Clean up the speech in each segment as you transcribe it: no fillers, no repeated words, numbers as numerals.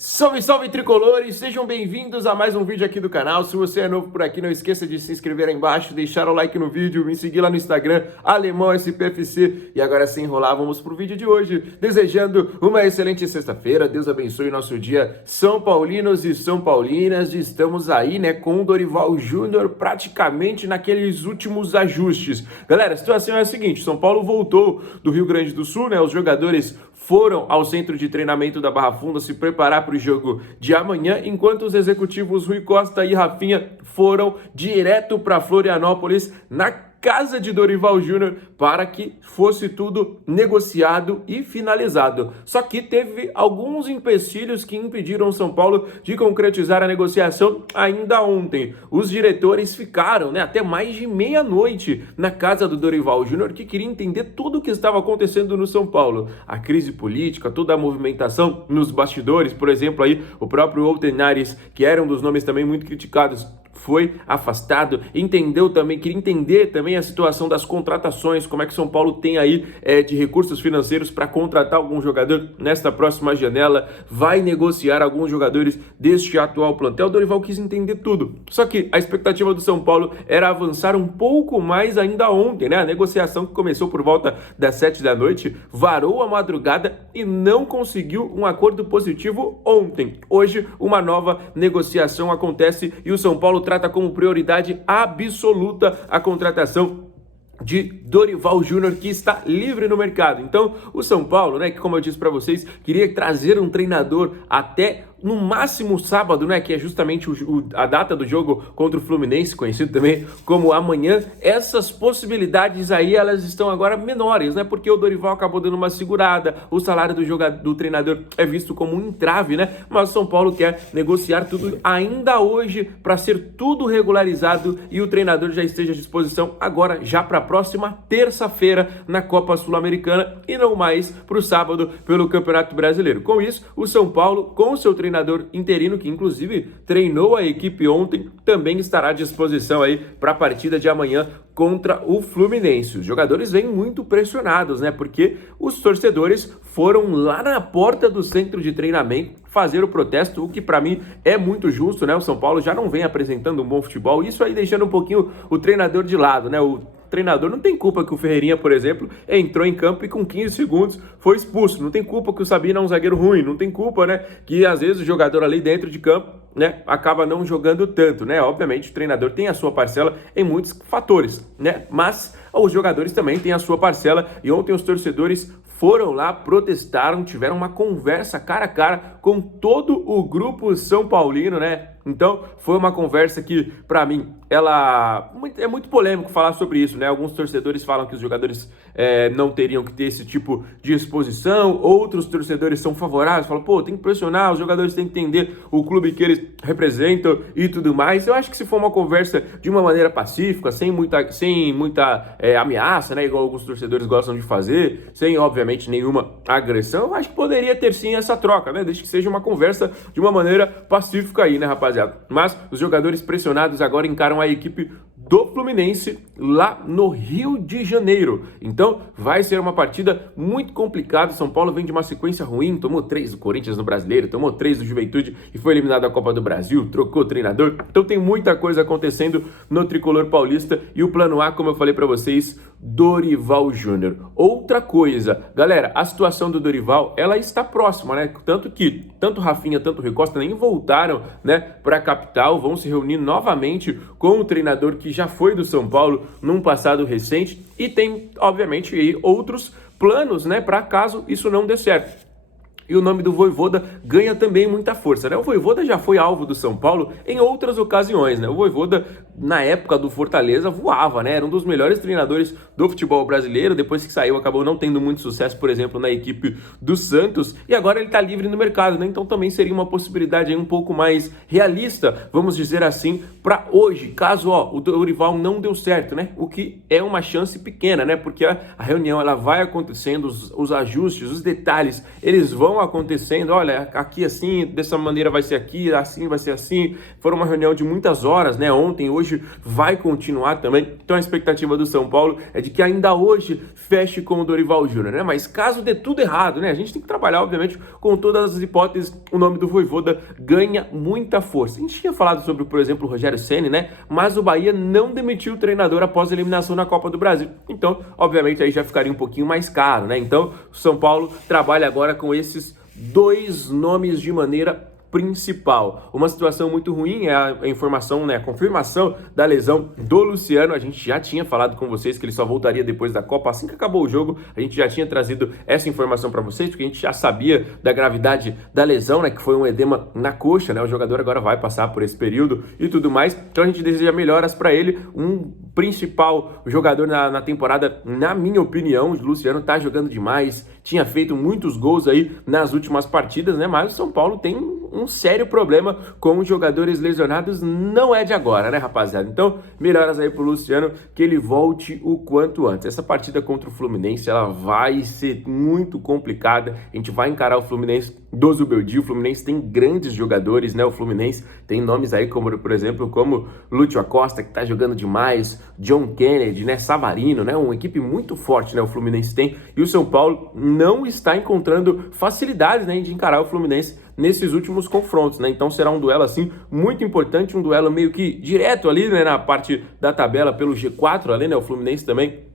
Salve, salve tricolores! Sejam bem-vindos a mais um vídeo aqui do canal. Se você é novo por aqui, não esqueça de se inscrever aí embaixo, deixar o like no vídeo, me seguir lá no Instagram, Alemão SPFC. E agora sem enrolar, vamos pro vídeo de hoje. Desejando uma excelente sexta-feira, Deus abençoe o nosso dia. São Paulinos e São Paulinas, estamos aí, né, com o Dorival Júnior praticamente naqueles últimos ajustes. Galera, a situação é a seguinte, São Paulo voltou do Rio Grande do Sul, né, os jogadores foram ao centro de treinamento da Barra Funda se preparar para o jogo de amanhã, enquanto os executivos Rui Costa e Rafinha foram direto para Florianópolis, na casa de Dorival Júnior, para que fosse tudo negociado e finalizado. Só que teve alguns empecilhos que impediram São Paulo de concretizar a negociação ainda ontem. Os diretores ficaram, né, até mais de meia-noite na casa do Dorival Júnior, que queria entender tudo o que estava acontecendo no São Paulo. A crise política, toda a movimentação nos bastidores, por exemplo, aí o próprio Outenares, que era um dos nomes também muito criticados, foi afastado, queria entender também a situação das contratações, como é que São Paulo tem aí de recursos financeiros para contratar algum jogador nesta próxima janela, vai negociar alguns jogadores deste atual plantel. O Dorival quis entender tudo, só que a expectativa do São Paulo era avançar um pouco mais ainda ontem, né? A negociação que começou por volta das 7 da noite, varou a madrugada e não conseguiu um acordo positivo ontem. Hoje, uma nova negociação acontece e o São Paulo trata como prioridade absoluta a contratação de Dorival Júnior, que está livre no mercado. Então, o São Paulo, né, que como eu disse para vocês, queria trazer um treinador até no máximo sábado, né, que é justamente a data do jogo contra o Fluminense, conhecido também como amanhã. Essas possibilidades aí, elas estão agora menores, né, porque o Dorival acabou dando uma segurada, o salário do treinador é visto como um entrave, né, mas o São Paulo quer negociar tudo ainda hoje para ser tudo regularizado e o treinador já esteja à disposição agora, já para a próxima terça-feira na Copa Sul-Americana e não mais para o sábado pelo Campeonato Brasileiro. Com isso, o São Paulo, com o seu treinador interino, que inclusive treinou a equipe ontem, também estará à disposição aí para a partida de amanhã contra o Fluminense. Os jogadores vêm muito pressionados, né? Porque os torcedores foram lá na porta do centro de treinamento fazer o protesto, o que para mim é muito justo, né? O São Paulo já não vem apresentando um bom futebol, isso aí deixando um pouquinho o treinador de lado, né? O treinador não tem culpa que o Ferreirinha, por exemplo, entrou em campo e com 15 segundos foi expulso. Não tem culpa que o Sabino é um zagueiro ruim. Não tem culpa, né, que às vezes o jogador ali dentro de campo, né, acaba não jogando tanto, né? Obviamente o treinador tem a sua parcela em muitos fatores, né? Mas os jogadores também têm a sua parcela e ontem os torcedores foram lá, protestaram, tiveram uma conversa cara a cara com todo o grupo São Paulino, né? Então, foi uma conversa que, para mim, é muito polêmico falar sobre isso, né? Alguns torcedores falam que os jogadores não teriam que ter esse tipo de exposição, outros torcedores são favoráveis, falam, pô, tem que pressionar, os jogadores têm que entender o clube que eles representam e tudo mais. Eu acho que se for uma conversa de uma maneira pacífica, sem muita ameaça, né? Igual alguns torcedores gostam de fazer, sem, obviamente, nenhuma agressão, eu acho que poderia ter sim essa troca, né? Desde que seja uma conversa de uma maneira pacífica aí, né, rapaziada? Mas os jogadores pressionados agora encaram a equipe do Fluminense lá no Rio de Janeiro. Então vai ser uma partida muito complicada. São Paulo vem de uma sequência ruim, tomou 3 do Corinthians no Brasileiro, tomou 3 do Juventude e foi eliminado da Copa do Brasil, trocou treinador. Então tem muita coisa acontecendo no tricolor paulista e o plano A, como eu falei para vocês, Dorival Júnior. Outra coisa, galera, a situação do Dorival, ela está próxima, né? Tanto Rafinha, tanto Rui Costa nem voltaram, né, para a capital, vão se reunir novamente com o treinador que já foi do São Paulo num passado recente e tem, obviamente, aí outros planos, né, para caso isso não dê certo. E o nome do Vojvoda ganha também muita força, né? O Vojvoda já foi alvo do São Paulo em outras ocasiões, né? O Vojvoda, na época do Fortaleza, voava, né? Era um dos melhores treinadores do futebol brasileiro. Depois que saiu, acabou não tendo muito sucesso, por exemplo, na equipe do Santos. E agora ele tá livre no mercado, né? Então também seria uma possibilidade aí um pouco mais realista, vamos dizer assim, para hoje. Caso, o Dorival não deu certo, né? O que é uma chance pequena, né? Porque a reunião, ela vai acontecendo, os ajustes, os detalhes, eles vão vão acontecendo, olha, aqui assim, dessa maneira vai ser aqui, assim vai ser assim. Foram uma reunião de muitas horas, né? Ontem, hoje vai continuar também. Então a expectativa do São Paulo é de que ainda hoje feche com o Dorival Júnior, né? Mas caso dê tudo errado, né? A gente tem que trabalhar, obviamente, com todas as hipóteses. O nome do Vojvoda ganha muita força. A gente tinha falado sobre, por exemplo, o Rogério Ceni, né? Mas o Bahia não demitiu o treinador após a eliminação na Copa do Brasil. Então, obviamente, aí já ficaria um pouquinho mais caro, né? Então, o São Paulo trabalha agora com esses dois nomes de maneira principal. Uma situação muito ruim é a informação, né, a confirmação da lesão do Luciano. A gente já tinha falado com vocês que ele só voltaria depois da Copa, assim que acabou o jogo. A gente já tinha trazido essa informação para vocês, porque a gente já sabia da gravidade da lesão, né, que foi um edema na coxa, né? O jogador agora vai passar por esse período e tudo mais. Então a gente deseja melhoras para ele. Um principal jogador na temporada, na minha opinião. O Luciano tá jogando demais, tinha feito muitos gols aí nas últimas partidas, né? Mas o São Paulo tem um sério problema com os jogadores lesionados, não é de agora, né, rapaziada? Então, melhoras aí pro Luciano, que ele volte o quanto antes. Essa partida contra o Fluminense, ela vai ser muito complicada. A gente vai encarar o Fluminense do Zubeldia. O Fluminense tem grandes jogadores, né? O Fluminense tem nomes aí como, por exemplo, como Lúcio Acosta, que tá jogando demais, John Kennedy, né? Savarino, né? Uma equipe muito forte, né? O Fluminense tem. E o São Paulo não está encontrando facilidades, né, de encarar o Fluminense nesses últimos confrontos, né? Então será um duelo assim muito importante, um duelo meio que direto ali, né, na parte da tabela pelo G4 ali, né? O Fluminense também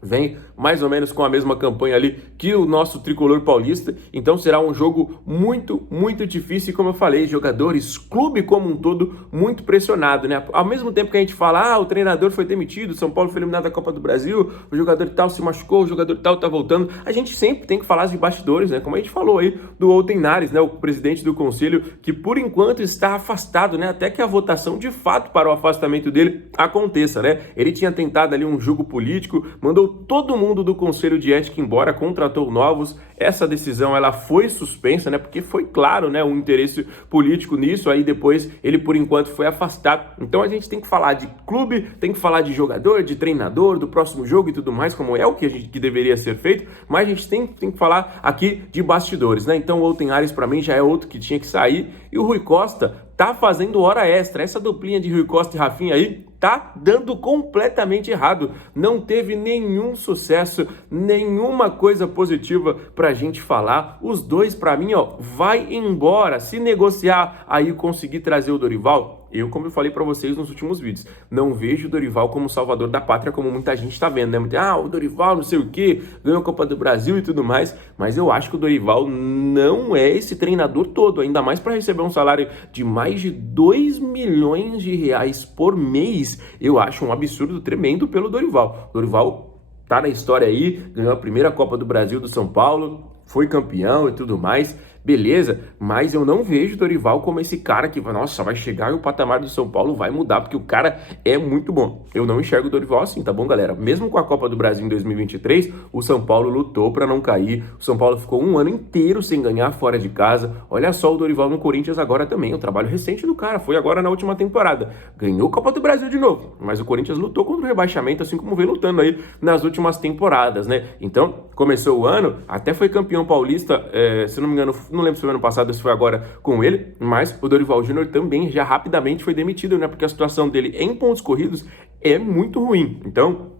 vem mais ou menos com a mesma campanha ali que o nosso tricolor paulista. Então será um jogo muito, muito difícil. E como eu falei, jogadores, clube como um todo, muito pressionado, né? Ao mesmo tempo que a gente fala, o treinador foi demitido, São Paulo foi eliminado da Copa do Brasil, o jogador tal se machucou, o jogador tal tá voltando. A gente sempre tem que falar de bastidores, né? Como a gente falou aí do Outenares, né? O presidente do conselho, que por enquanto está afastado, né? Até que a votação de fato para o afastamento dele aconteça, né? Ele tinha tentado ali um jogo político, mandou todo mundo do Conselho de Ética embora, contratou novos. Essa decisão ela foi suspensa, né? Porque foi claro, né, um interesse político nisso. Aí depois ele por enquanto foi afastado. Então a gente tem que falar de clube, tem que falar de jogador, de treinador, do próximo jogo e tudo mais, como é o que deveria ser feito. Mas a gente tem que falar aqui de bastidores, né? Então o Outenares para mim já é outro que tinha que sair, e o Rui Costa tá fazendo hora extra. Essa duplinha de Rui Costa e Rafinha aí tá dando completamente errado. Não teve nenhum sucesso, nenhuma coisa positiva pra gente falar. Os dois, pra mim, vai embora. Se negociar aí conseguir trazer o Dorival, eu, como eu falei pra vocês nos últimos vídeos, não vejo o Dorival como salvador da pátria, como muita gente tá vendo, né? O Dorival não sei o que, ganhou a Copa do Brasil e tudo mais, mas eu acho que o Dorival não é esse treinador todo, ainda mais para receber um salário de mais de 2 milhões de reais por mês. Eu acho um absurdo tremendo pelo Dorival. O Dorival tá na história aí, ganhou a primeira Copa do Brasil do São Paulo, foi campeão e tudo mais, beleza, mas eu não vejo o Dorival como esse cara que, nossa, vai chegar e o patamar do São Paulo vai mudar, porque o cara é muito bom. Eu não enxergo o Dorival assim, tá bom, galera? Mesmo com a Copa do Brasil em 2023, o São Paulo lutou para não cair, o São Paulo ficou um ano inteiro sem ganhar fora de casa. Olha só o Dorival no Corinthians agora também, o trabalho recente do cara, foi agora na última temporada. Ganhou a Copa do Brasil de novo, mas o Corinthians lutou contra o rebaixamento, assim como vem lutando aí nas últimas temporadas, né? Então, começou o ano, até foi campeão paulista, se não me engano, não lembro se foi ano passado ou se foi agora com ele, mas o Dorival Júnior também já rapidamente foi demitido, né? Porque a situação dele em pontos corridos é muito ruim. Então,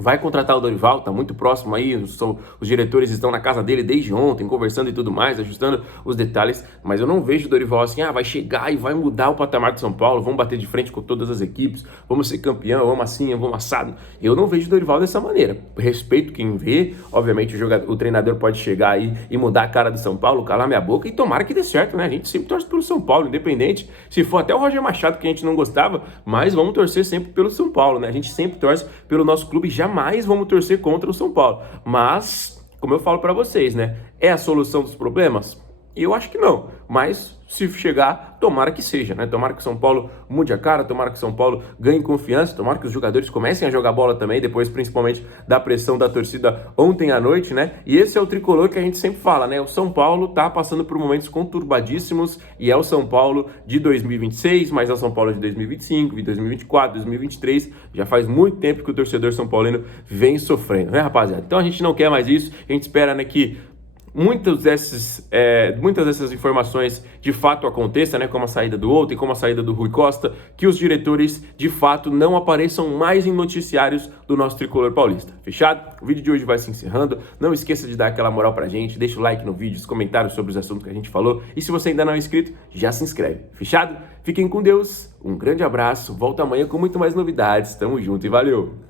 vai contratar o Dorival, tá muito próximo aí, os diretores estão na casa dele desde ontem, conversando e tudo mais, ajustando os detalhes, mas eu não vejo o Dorival assim, vai chegar e vai mudar o patamar do São Paulo, vamos bater de frente com todas as equipes, vamos ser campeão, vamos assim, vamos assado. Eu não vejo o Dorival dessa maneira. Respeito quem vê, obviamente o treinador pode chegar aí e mudar a cara do São Paulo, calar minha boca, e tomara que dê certo, né? A gente sempre torce pelo São Paulo, independente, se for até o Roger Machado que a gente não gostava, mas vamos torcer sempre pelo São Paulo, né? A gente sempre torce pelo nosso clube, jamais vamos torcer contra o São Paulo. Mas, como eu falo para vocês, né? É a solução dos problemas? Eu acho que não, mas se chegar, tomara que seja, né? Tomara que o São Paulo mude a cara, tomara que o São Paulo ganhe confiança, tomara que os jogadores comecem a jogar bola também, depois principalmente da pressão da torcida ontem à noite, né? E esse é o tricolor que a gente sempre fala, né? O São Paulo tá passando por momentos conturbadíssimos, e é o São Paulo de 2026, mas é o São Paulo de 2025, de 2024, 2023, já faz muito tempo que o torcedor são paulino vem sofrendo, né, rapaziada? Então a gente não quer mais isso, a gente espera, né, que muitas dessas informações de fato aconteçam, né, como a saída do outro e como a saída do Rui Costa, que os diretores de fato não apareçam mais em noticiários do nosso tricolor paulista. Fechado? O vídeo de hoje vai se encerrando. Não esqueça de dar aquela moral pra gente, deixa o like no vídeo, os comentários sobre os assuntos que a gente falou. E se você ainda não é inscrito, já se inscreve. Fechado? Fiquem com Deus, um grande abraço, volto amanhã com muito mais novidades. Tamo junto e valeu!